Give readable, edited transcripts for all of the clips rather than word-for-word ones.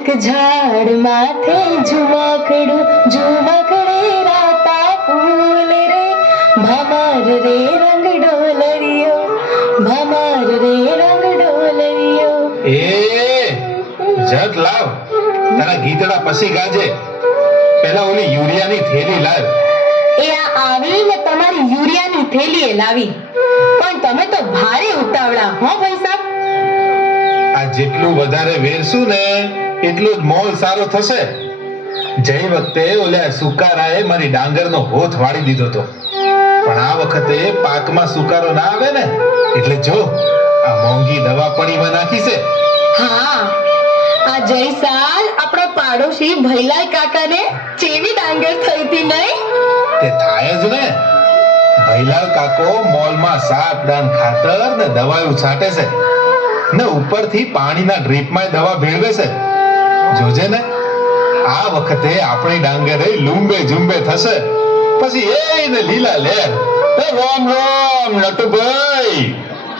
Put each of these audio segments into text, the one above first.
એક ઝાડ માથે ઝુમકડું ઝુમકડે રાતા ફૂલ રે ભમર રે રંગ ડોલરિયો ભમર રે રંગ ડોલરિયો. એ જટ લાવ, તારા ગીતડા પછી ગાજે. પેલા ઓલી યુરિયાની થેલી લાવ. એ આવીને તમારી યુરિયાની થેલી લાવી, પણ તમે તો ભારે ઉતાવળા હો ભાઈ સાહેબ. આ જેટલું વધારે વેરશું ને એટલું જ મોલ સારો થશે. જઈ વખતે ઓલા સુકારાએ મારી ડાંગરનો હોથ વાળી દીધો તો, પણ આ વખતે પાકમાં સુકારો ના આવે ને એટલે જો આ મોંઘી દવા પડીમાં નાખી છે. હા, આ જયસાલ આપણો પાડોશી ભૈલાલ કાકાને ચેવી ડાંગર થઈ હતી નહીં? તે થાય જ ને. ભૈલાલ કાકો મોલમાં સાત દાન ખાતર ને દવાઓ છાંટે છે ને ઉપરથી પાણીના ડ્રીપમાં દવા ભેળવે છે. જોજે ને આ વખતે આપણી ડાંગરે લૂંબે ઝુંબે થશે. પછી એને લીલા લેર. રામ રામ નટુભાઈ,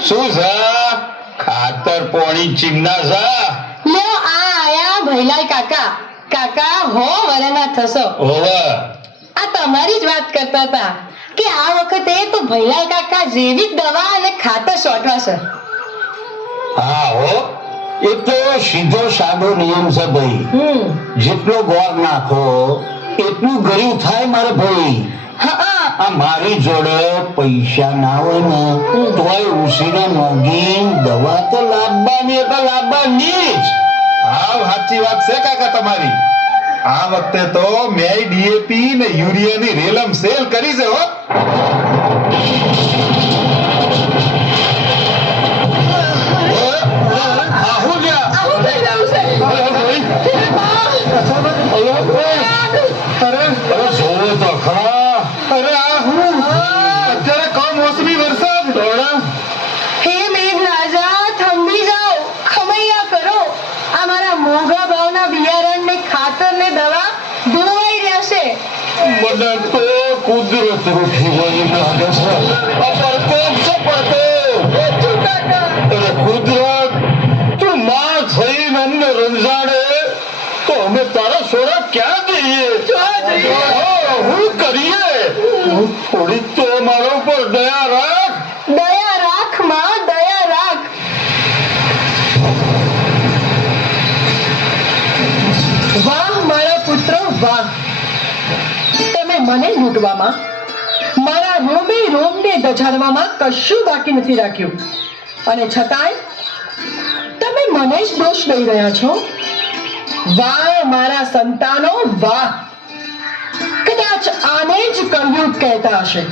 શું છે? ખાતર પોણી ચીમના છે? લ્યો આ આયા ભૈલાલ કાકા. કાકા હો વરના થશો. ઓવે આ તમારી જ વાત કરતા હતા કે આ વખતે તો ભૈલાલ કાકા જેવી જ દવા અને ખાતર છોટવાશે. હા હો, એ તો સીધો સાદો નિયમ છે ભાઈ. જેટલો ગોળ નાખો એટલું ગળ્યું થાય મારે ભાઈ. આ મારી જોડે પૈસા ના હોય ને તોય ઉસીને મોંઘી દવા તો લાવવાની એટલે લાવવાની જ. હા, સાચી વાત છે કાકા તમારી. આ વખતે તો મેં ડીએપી ને યુરિયાની રેલમ સેલ કરી છે હો. હે મેઘરાજા, થંભી જાઓ, ખમૈયા કરો. આ મારા મોંઘા ભાવના બિયારણ ને ખાતર ને દવા ધોવાઈ રહ્યા છે. મને તો કુદરત રૂઠી ગઈ લાગે છે. અપરકોપ છે પડતો. અરે કુદરત, તું માં થઈને અમને રંજાડે તો અમે તારા સોરા ક્યાં જઈએ? હું કરીએ? થોડી તો મારા ઉપર દયા રાખ. દયા રાખ માં, દયા રાખ. વાહ મારા પુત્રો વાહ, તમે મને લૂંટવામાં, મારા રોમે રોમને દજાડવામાં કશું બાકી નથી રાખ્યું, અને છતાંય તમે મને જ દોષ દઈ રહ્યા છો. વાહ મારા સંતાનો વાહ. કદાચ આને જ કળયુગ કહેતા હશે.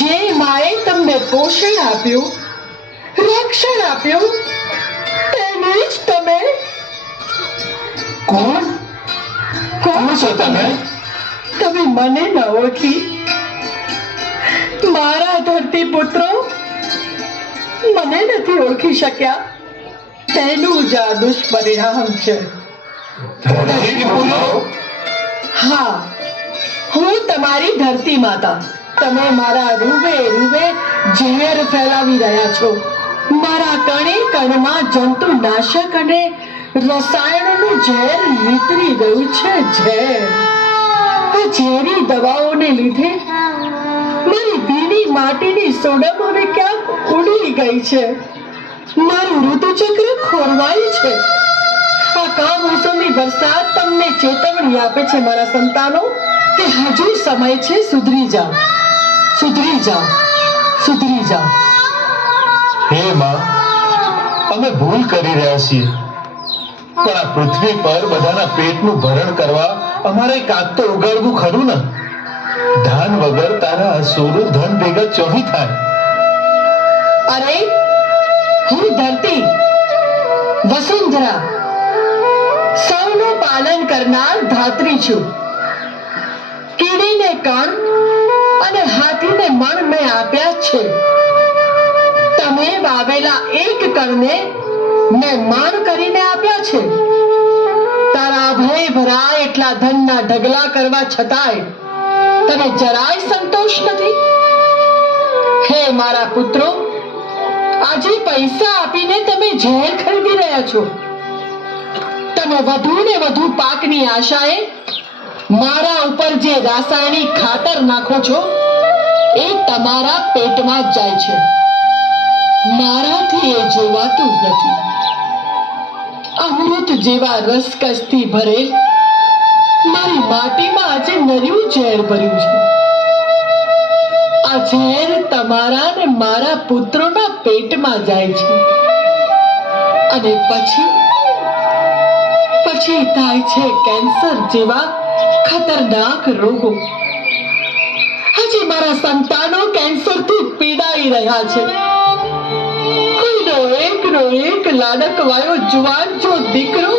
જે માએ તમને પોષણ આપ્યું, રક્ષણ આપ્યું, તેને જ તમે કોણ છો તમે? તમે મને ન ઓળખી? મારા ધરતી પુત્રો મને નથી ઓળખી શક્યા, તેનું જ આ દુષ્પરિણામ છે. હા, હું તમારી ધરતી માતા. તમે મારા રૂબે રૂબે ઝેર ફેલાવી રહ્યા છો. મારા કણે કણમાં જંતુનાશક અને રસાયણોનું ઝેર નીતરી રહ્યું છે. ઝેર, આ ઝેરી દવાઓને લીધે મારી ભીની માટીની સોડમ હવે ક્યાંક ઉડી ગઈ છે. મારું ઋતુચક્ર ખોરવાયું છે. આ કમોસમી વરસાદ તમને ચેતવણી આપે છે મારા સંતાનો, કે હજુ સમય છે સુધરી જાઓ, સુધરી જાઓ, સુધરી જાઓ. હે માં, અમે ભૂલ કરી રહ્યા છીએ, પણ આ પૃથ્વી પર બધાના પેટનું ભરણ કરવા અમારે કાંક તો ઉગાડવું ખરું ને. ધાન વગર તારા અસુરું ધન ભેગા ચોહી થાય. અરે હું ધરતી, વસુંધરા, સૌનું પાલન કરનાર ધાત્રી છું. કીડીને કણ અને હાથીને મણ મેં આપ્યા છે. તમે વાવેલા એક કણને મેં માણ કરીને આપ્યા છે. તારા ભય ભરાય એટલા ધનના ઢગલા કરવા છતાંય તને જરાય સંતોષ નથી. હે મારા પુત્રો, આજે પૈસા આપીને તમે ઝેર ખરીદી રહ્યા છો. તમે વધુ ને વધુ પાકની આશાએ મારા ઉપર જે રાસાયણિક ખાતર નાખો છો એ તમારા પેટમાં જ જાય છે. મારાથી એ જોવાતું જ નથી. અમૃત જેવા રસકસથી ભરેલ મારી માટીમાં આજે નર્યું ઝેર ભર્યું છે. આ ઝેર તમારા ને મારા પુત્રોના પેટમાં જાય છે અને પછી થાય છે કેન્સર જેવા ખતરનાક રોગો. આજે મારા સંતાનો કેન્સરથી પીડાઈ રહ્યા છે. કોઈનો એક લાડકવાયો જુવાન જો દીકરો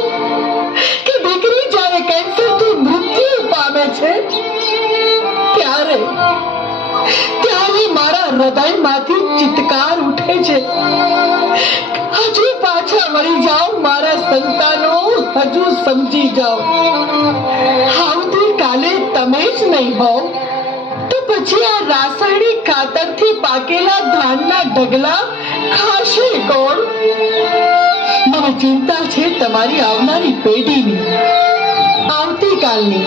કે દીકરી જ્યારે કેન્સરથી મૃત્યુ પામે છે ત્યારે મારા હૃદયમાંથી ચિત્કાર ઉઠે છે, હજુ પાછા વળી જાઓ મારા સંતાનો, હજુ સમજી જાઓ. આવતીકાલે તમે જ નહીં હોવ તો પછી આ રાસાયણિક ખાતરથી પાકેલા ધાનના ઢગલા ખાશે કોણ? મને ચિંતા છે તમારી આવનારી પેઢીની, આવતીકાલની.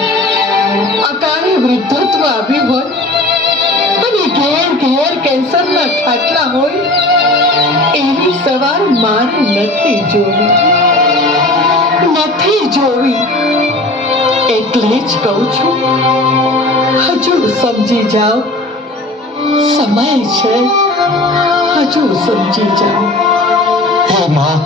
અકાળે વૃદ્ધત્વ આવ્યું હોય અને ઘેર ઘેર કેન્સરના ખાટલા હોય એવી સવાર મારે નથી જોવી. એટલે જ કહું છું, હજુ સમજી જાઓ, સમય છે, હજુ સમજી જાઓ. હે માં,